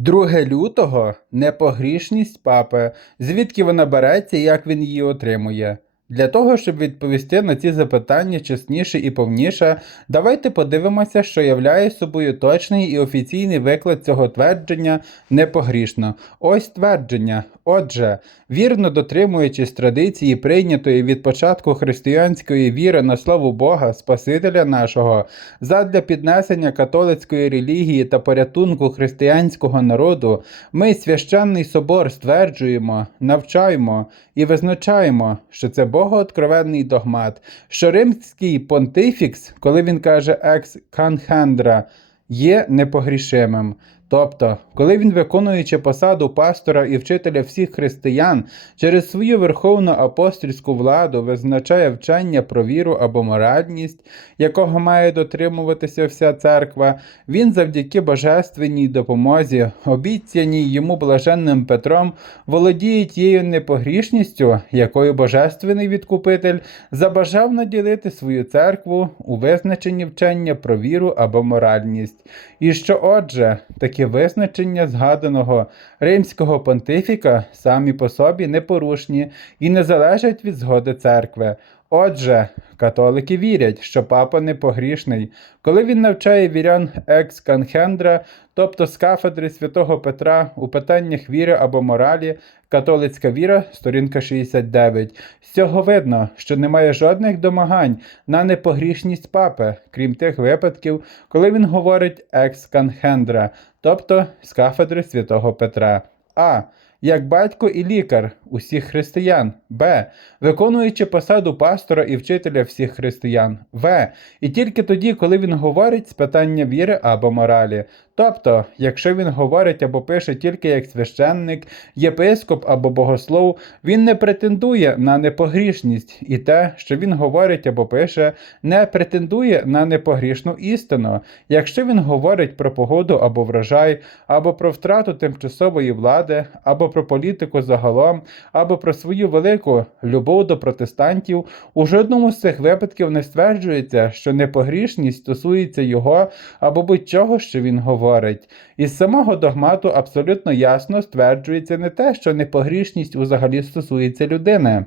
2 лютого непогрішність папи, звідки вона береться і як він її отримує. Для того, щоб відповісти на ці запитання чесніше і повніше, давайте подивимося, що являє собою точний і офіційний виклад цього твердження непогрішно. Ось твердження. Отже, вірно дотримуючись традиції, прийнятої від початку християнської віри на славу Бога, Спасителя нашого, задля піднесення католицької релігії та порятунку християнського народу, ми священний собор стверджуємо, навчаємо і визначаємо, що це богооткровенний догмат, що римський понтифікс, коли він каже екс канхендра, є непогрішимим. Тобто, коли він, виконуючи посаду пастора і вчителя всіх християн, через свою верховну апостольську владу визначає вчення про віру або моральність, якого має дотримуватися вся церква, він завдяки божественній допомозі, обіцяній йому блаженним Петром, володіє тією непогрішністю, якою божественний відкупитель забажав наділити свою церкву у визначенні вчення про віру або моральність. І що, отже, такі визначення згаданого римського понтифіка самі по собі непорушні і не залежать від згоди церкви. Отже, католики вірять, що папа непогрішний, коли він навчає вірян екс канхендра, тобто з кафедри святого Петра у питаннях віри або моралі, католицька віра, сторінка 69. З цього видно, що немає жодних домагань на непогрішність папи, крім тих випадків, коли він говорить екс канхендра, тобто з кафедри святого Петра. А. Як батько і лікар усіх християн, Б. Виконуючи посаду пастора і вчителя всіх християн, В. І тільки тоді, коли він говорить з питання віри або моралі. Тобто, якщо він говорить або пише тільки як священник, єпископ або богослов, він не претендує на непогрішність, і те, що він говорить або пише, не претендує на непогрішну істину. Якщо він говорить про погоду або врожай, або про втрату тимчасової влади, або про політику загалом, або про свою велику любов до протестантів, у жодному з цих випадків не стверджується, що непогрішність стосується його або будь-чого, що він говорить. Із самого догмату абсолютно ясно стверджується не те, що непогрішність взагалі стосується людини.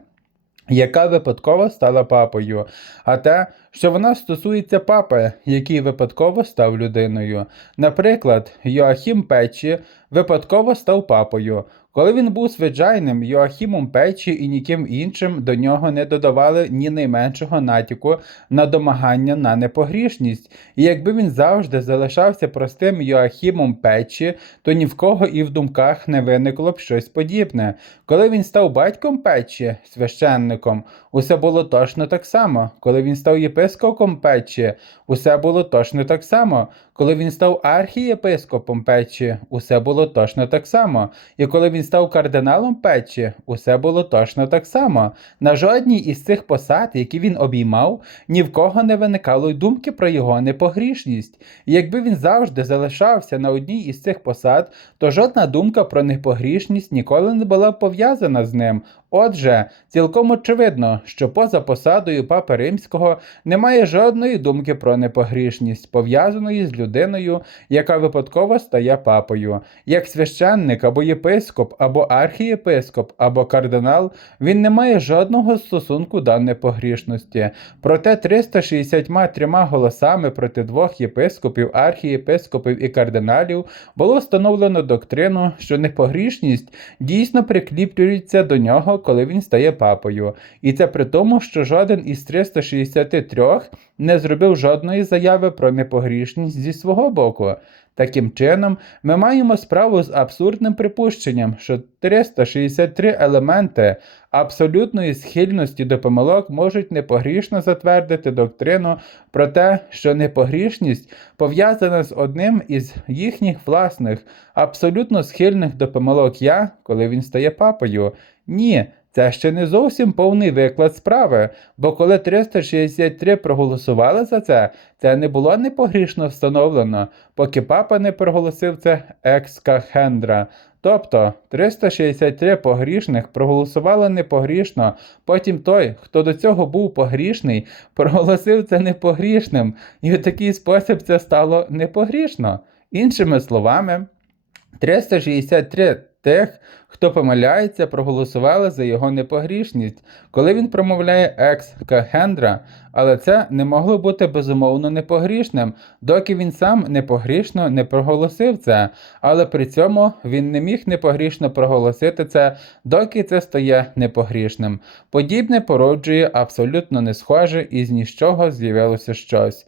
Яка випадково стала папою, а те, що вона стосується папи, який випадково став людиною. Наприклад, Йоахім Печі випадково став папою. Коли він був звичайним Йоахімом Печі і ніким іншим до нього не додавали ні найменшого натяку на домагання на непогрішність, і якби він завжди залишався простим Йоахімом Печі, то ні в кого і в думках не виникло б щось подібне. Коли він став батьком Печі, священником, усе було точно так само. Коли він став єпископом Печі, усе було точно так само. Коли він став архієпископом Печі, усе було точно так само. І коли він став кардиналом Печі, усе було точно так само. На жодній із цих посад, які він обіймав, ні в кого не виникало й думки про його непогрішність. І якби він завжди залишався на одній із цих посад, то жодна думка про непогрішність ніколи не була пов'язана з ним. Отже, цілком очевидно, що поза посадою Папи Римського немає жодної думки про непогрішність, пов'язаної з людиною, яка випадково стає папою. Як священник або єпископ, або архієпископ, або кардинал, він не має жодного стосунку до непогрішності. Проте 363 голосами проти двох єпископів, архієпископів і кардиналів було встановлено доктрину, що непогрішність дійсно прикріплюється до нього коли він стає папою. І це при тому, що жоден із 363 не зробив жодної заяви про непогрішність зі свого боку. Таким чином, ми маємо справу з абсурдним припущенням, що 363 елементи абсолютної схильності до помилок можуть непогрішно затвердити доктрину про те, що непогрішність пов'язана з одним із їхніх власних, абсолютно схильних до помилок я, коли він стає папою. Ні, це ще не зовсім повний виклад справи, бо коли 363 проголосували за це, це не було непогрішно встановлено, поки папа не проголосив це екскахендра. Тобто 363 погрішних проголосували непогрішно, потім той, хто до цього був погрішний, проголосив це непогрішним, і в такий спосіб це стало непогрішно. Іншими словами, 363 тих, хто помиляється, проголосували за його непогрішність, коли він промовляє екс кахендра, але це не могло бути безумовно непогрішним, доки він сам непогрішно не проголосив це, але при цьому він не міг непогрішно проголосити це, доки це стає непогрішним. Подібне породжує абсолютно не схоже і з нічого з'явилося щось.